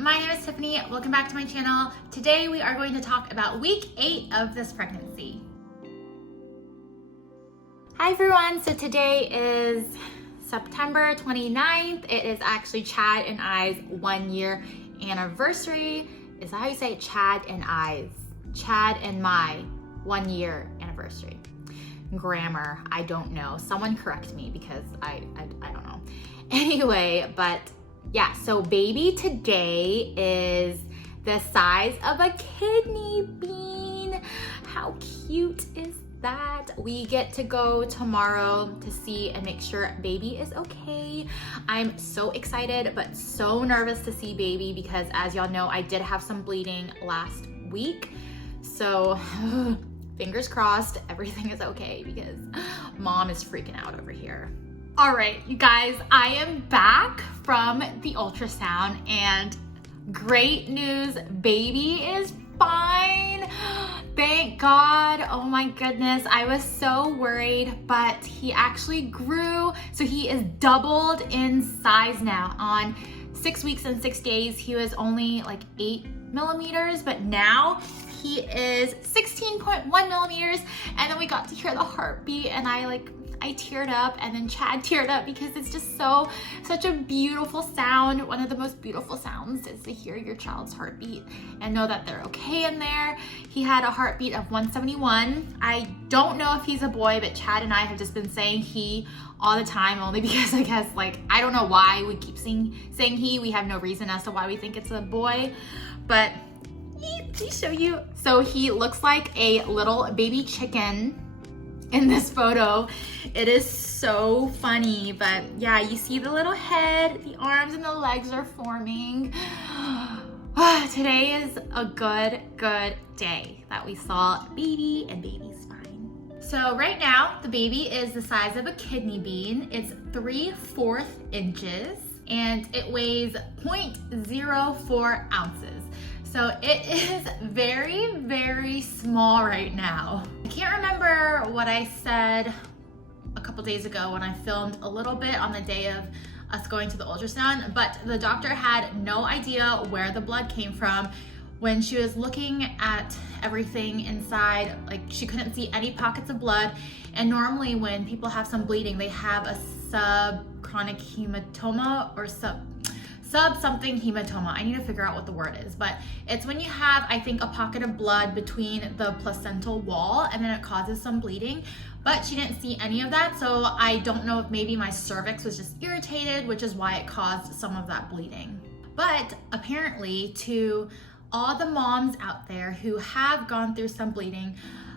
my name is Tiffany. Welcome back to my channel. Today we are going to talk about week 8 of this pregnancy. Hi everyone, so today is September 29th. It is actually Chad and I's 1 year anniversary. Is that how you say it? Chad and I's. Chad and my 1 year anniversary. Grammar, I don't know. Someone correct me because I don't know. Anyway, but yeah, so baby today is the size of a kidney bean. How cute is that? We get to go tomorrow to see and make sure baby is okay. I'm so excited but so nervous to see baby because, as y'all know, I did have some bleeding last week. So fingers crossed everything is okay because mom is freaking out over here. All right, you guys, I am back from the ultrasound and great news, baby is fine. Thank God. Oh my goodness, I was so worried, but he actually grew. So he is doubled in size now. On 6 weeks and 6 days, he was only like 8 millimeters, but now he is 16.1 millimeters. And then we got to hear the heartbeat and I teared up, and then Chad teared up because it's just such a beautiful sound. One of the most beautiful sounds is to hear your child's heartbeat and know that they're okay in there. He had a heartbeat of 171. I don't know if he's a boy, but Chad and I have just been saying he all the time, only because I guess, I don't know why we keep saying he. We have no reason as to why we think it's a boy, but let me show you. So he looks like a little baby chicken in this photo. It is so funny, but yeah, you see the little head, the arms and the legs are forming. Today is a good day that we saw baby and baby's fine. So right now the baby is the size of a kidney bean. It's 3/4 inches and it weighs 0.04 ounces. So it is very, very small right now. I can't remember what I said a couple days ago when I filmed a little bit on the day of us going to the ultrasound, but the doctor had no idea where the blood came from. When she was looking at everything inside, she couldn't see any pockets of blood. And normally when people have some bleeding, they have a subchronic hematoma or something hematoma. I need to figure out what the word is, but it's when you have, I think, a pocket of blood between the placental wall and then it causes some bleeding, but she didn't see any of that. So I don't know if maybe my cervix was just irritated, which is why it caused some of that bleeding. But apparently, to all the moms out there who have gone through some bleeding,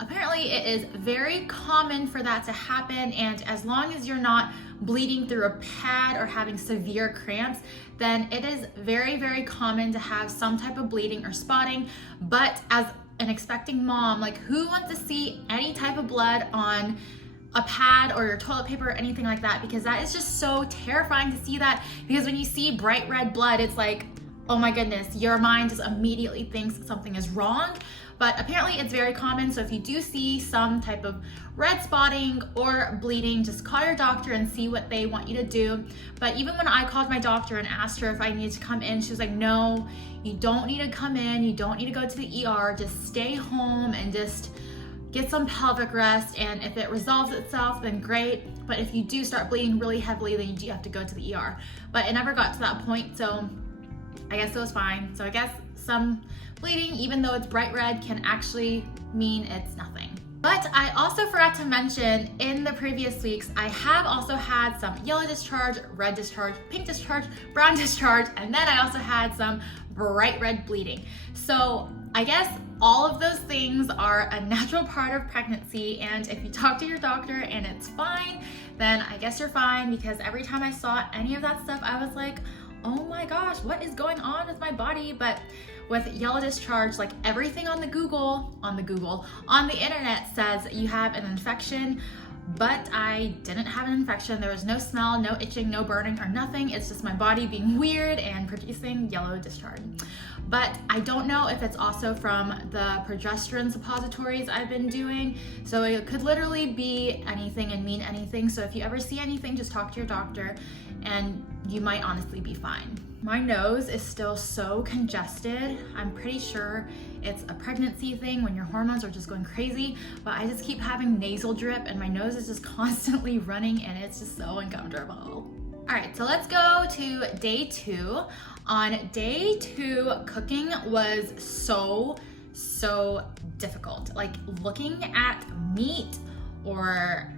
apparently it is very common for that to happen, and as long as you're not bleeding through a pad or having severe cramps, then it is very, very common to have some type of bleeding or spotting. But as an expecting mom, who wants to see any type of blood on a pad or your toilet paper or anything like that? Because that is just so terrifying to see that, because when you see bright red blood, it's like, oh my goodness, your mind just immediately thinks something is wrong. But apparently it's very common. So if you do see some type of red spotting or bleeding, just call your doctor and see what they want you to do. But even when I called my doctor and asked her if I needed to come in, she was like, no, you don't need to come in. You don't need to go to the ER. Just stay home and just get some pelvic rest. And if it resolves itself, then great. But if you do start bleeding really heavily, then you do have to go to the ER. But it never got to that point. So I guess it was fine. So I guess some bleeding, even though it's bright red, can actually mean it's nothing. But I also forgot to mention in the previous weeks, I have also had some yellow discharge, red discharge, pink discharge, brown discharge, and then I also had some bright red bleeding. So I guess all of those things are a natural part of pregnancy, and if you talk to your doctor and it's fine, then I guess you're fine, because every time I saw any of that stuff, I was like, oh my gosh, what is going on with my body? But with yellow discharge, everything on the internet says you have an infection, but I didn't have an infection. There was no smell, no itching, no burning or nothing. It's just my body being weird and producing yellow discharge. But I don't know if it's also from the progesterone suppositories I've been doing. So it could literally be anything and mean anything. So if you ever see anything, just talk to your doctor and you might honestly be fine. My nose is still so congested. I'm pretty sure it's a pregnancy thing when your hormones are just going crazy, but I just keep having nasal drip and my nose is just constantly running and it's just so uncomfortable. All right, so let's go to day 2. On day 2, cooking was so difficult. Like looking at meat or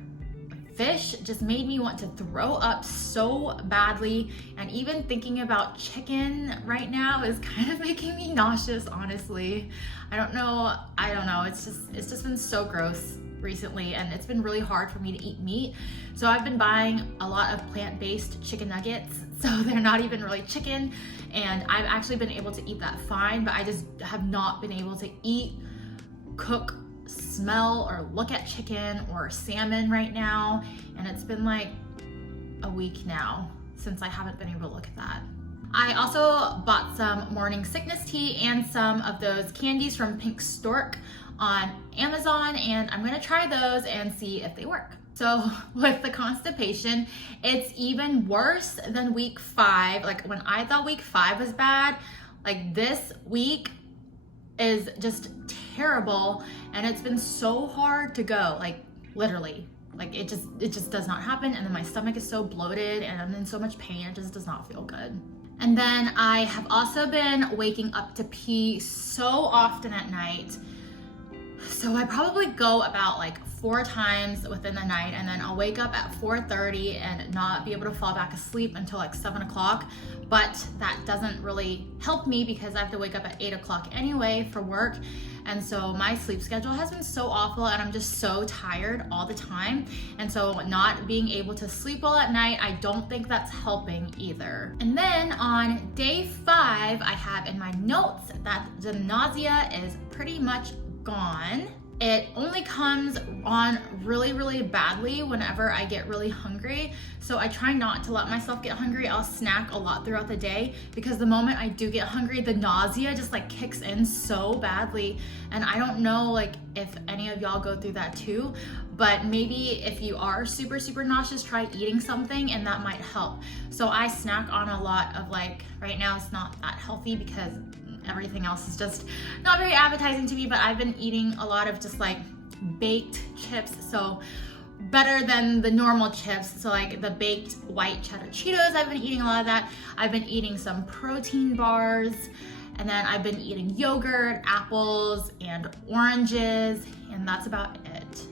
fish just made me want to throw up so badly, and even thinking about chicken right now is kind of making me nauseous, honestly. I don't know, it's just been so gross recently, and it's been really hard for me to eat meat. So I've been buying a lot of plant-based chicken nuggets, so they're not even really chicken, and I've actually been able to eat that fine, but I just have not been able to eat, cook, smell, or look at chicken or salmon right now, and it's been like a week now since I haven't been able to look at that. I also bought some morning sickness tea and some of those candies from Pink Stork on Amazon, and I'm gonna try those and see if they work. So with the constipation, it's even worse than week 5. Like when I thought week 5 was bad, like this week is just terrible, and it's been so hard to go, like literally. Like it just does not happen, and then my stomach is so bloated and I'm in so much pain, it just does not feel good. And then I have also been waking up to pee so often at night. So I probably go about like 4 times within the night, and then I'll wake up at 4:30 and not be able to fall back asleep until like 7 o'clock. But that doesn't really help me because I have to wake up at 8 o'clock anyway for work. And so my sleep schedule has been so awful, and I'm just so tired all the time. And so not being able to sleep well at night, I don't think that's helping either. And then on day 5, I have in my notes that the nausea is pretty much gone. It only comes on really badly whenever I get really hungry. So I try not to let myself get hungry. I'll snack a lot throughout the day, because the moment I do get hungry, the nausea just like kicks in so badly. And I don't know like if any of y'all go through that too, but maybe if you are super nauseous, try eating something and that might help. So I snack on a lot of, like, right now it's not that healthy because everything else is just not very appetizing to me, but I've been eating a lot of just like baked chips, so better than the normal chips. So like the baked white cheddar Cheetos, I've been eating a lot of that. I've been eating some protein bars, and then I've been eating yogurt, apples, and oranges, and that's about it.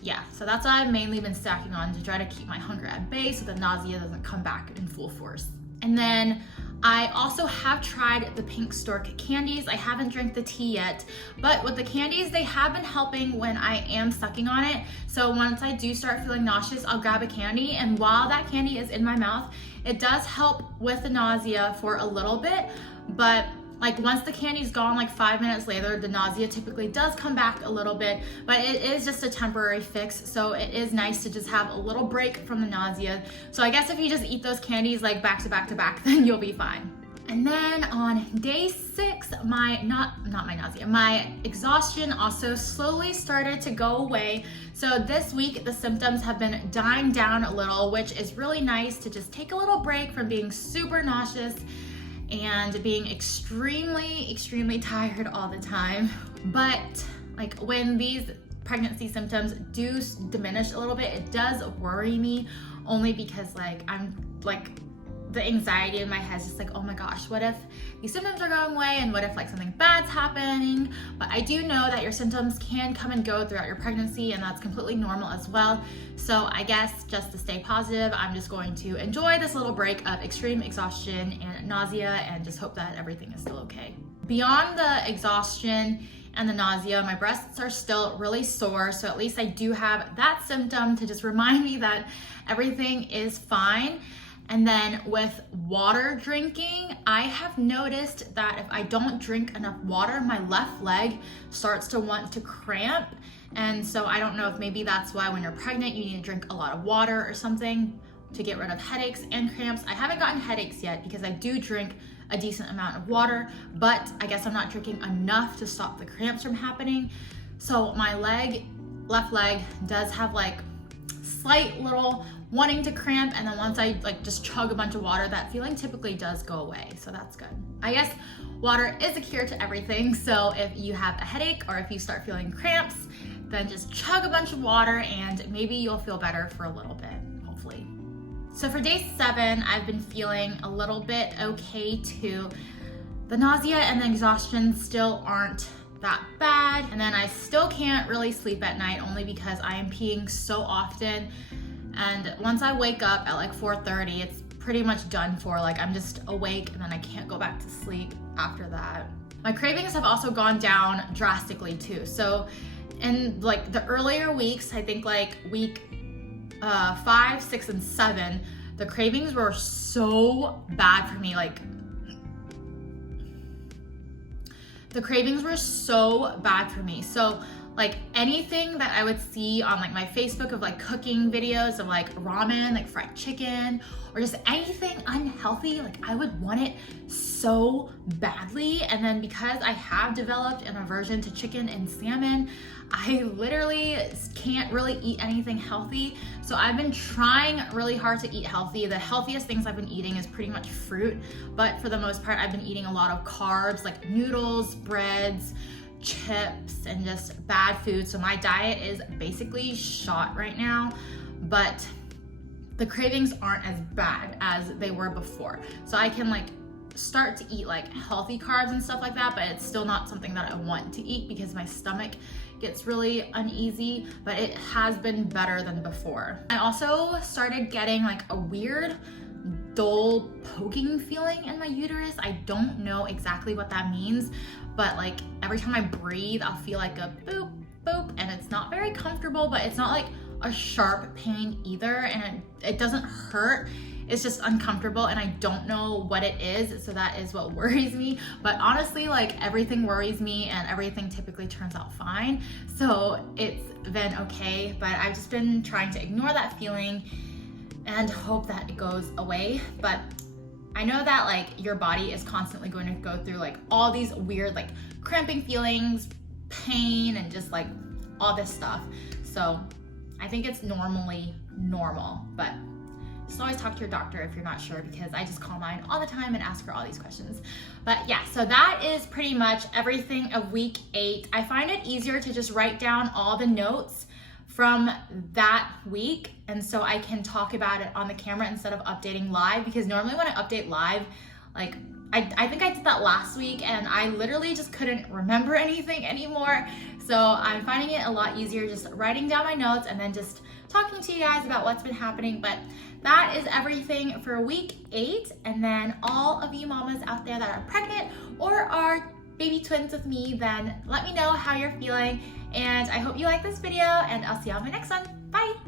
Yeah, so that's what I've mainly been stacking on to try to keep my hunger at bay so the nausea doesn't come back in full force. And then I also have tried the Pink Stork candies. I haven't drank the tea yet, but with the candies, they have been helping when I am sucking on it. So once I do start feeling nauseous, I'll grab a candy, and while that candy is in my mouth, it does help with the nausea for a little bit, but like once the candy's gone, like 5 minutes later, the nausea typically does come back a little bit, but it is just a temporary fix. So it is nice to just have a little break from the nausea. So I guess if you just eat those candies like back to back, then you'll be fine. And then on day 6, my exhaustion also slowly started to go away. So this week, the symptoms have been dying down a little, which is really nice to just take a little break from being super nauseous and being extremely tired all the time. But like when these pregnancy symptoms do diminish a little bit, it does worry me, only because like I'm like, the anxiety in my head is just like, oh my gosh, what if these symptoms are going away, and what if like something bad's happening? But I do know that your symptoms can come and go throughout your pregnancy, and that's completely normal as well. So I guess just to stay positive, I'm just going to enjoy this little break of extreme exhaustion and nausea and just hope that everything is still okay. Beyond the exhaustion and the nausea, my breasts are still really sore, so at least I do have that symptom to just remind me that everything is fine. And then with water drinking, I have noticed that if I don't drink enough water, my left leg starts to want to cramp. And so I don't know if maybe that's why when you're pregnant, you need to drink a lot of water or something to get rid of headaches and cramps. I haven't gotten headaches yet because I do drink a decent amount of water, but I guess I'm not drinking enough to stop the cramps from happening. So my left leg does have like slight little wanting to cramp, and then once I like just chug a bunch of water, that feeling typically does go away, so that's good. I guess water is a cure to everything, so if you have a headache or if you start feeling cramps, then just chug a bunch of water and maybe you'll feel better for a little bit, hopefully. So for day 7, I've been feeling a little bit okay too. The nausea and the exhaustion still aren't that bad, and then I still can't really sleep at night only because I am peeing so often, and once I wake up at like 4:30, it's pretty much done for. Like I'm just awake and then I can't go back to sleep after that. My cravings have also gone down drastically too. So in like the earlier weeks, I think like week 5, 6, and 7, the cravings were so bad for me. Like the cravings were so bad for me. So like anything that I would see on like my Facebook of like cooking videos of like ramen, like fried chicken, or just anything unhealthy, like I would want it so badly. And then because I have developed an aversion to chicken and salmon, I literally can't really eat anything healthy. So I've been trying really hard to eat healthy. The healthiest things I've been eating is pretty much fruit, but for the most part, I've been eating a lot of carbs, like noodles, breads, chips, and just bad food. So my diet is basically shot right now, but the cravings aren't as bad as they were before. So I can like start to eat like healthy carbs and stuff like that, but it's still not something that I want to eat because my stomach gets really uneasy, but it has been better than before. I also started getting like a weird dull poking feeling in my uterus. I don't know exactly what that means, but like every time I breathe, I'll feel like a boop, boop, and it's not very comfortable, but it's not like a sharp pain either, and it doesn't hurt. It's just uncomfortable, and I don't know what it is, so that is what worries me. But honestly, like everything worries me, and everything typically turns out fine, so it's been okay. But I've just been trying to ignore that feeling and hope that it goes away. But I know that like your body is constantly going to go through like all these weird like cramping feelings, pain, and just like all this stuff. So I think it's normally normal, but just always talk to your doctor if you're not sure, because I just call mine all the time and ask her all these questions. But yeah, so that is pretty much everything of week 8. I find it easier to just write down all the notes from that week, and so I can talk about it on the camera instead of updating live, because normally when I update live, like I think I did that last week and I literally just couldn't remember anything anymore. So I'm finding it a lot easier just writing down my notes and then just talking to you guys about what's been happening. But that is everything for week 8. And then all of you mamas out there that are pregnant or are baby twins with me, then let me know how you're feeling. And I hope you like this video, and I'll see you on my next one. Bye.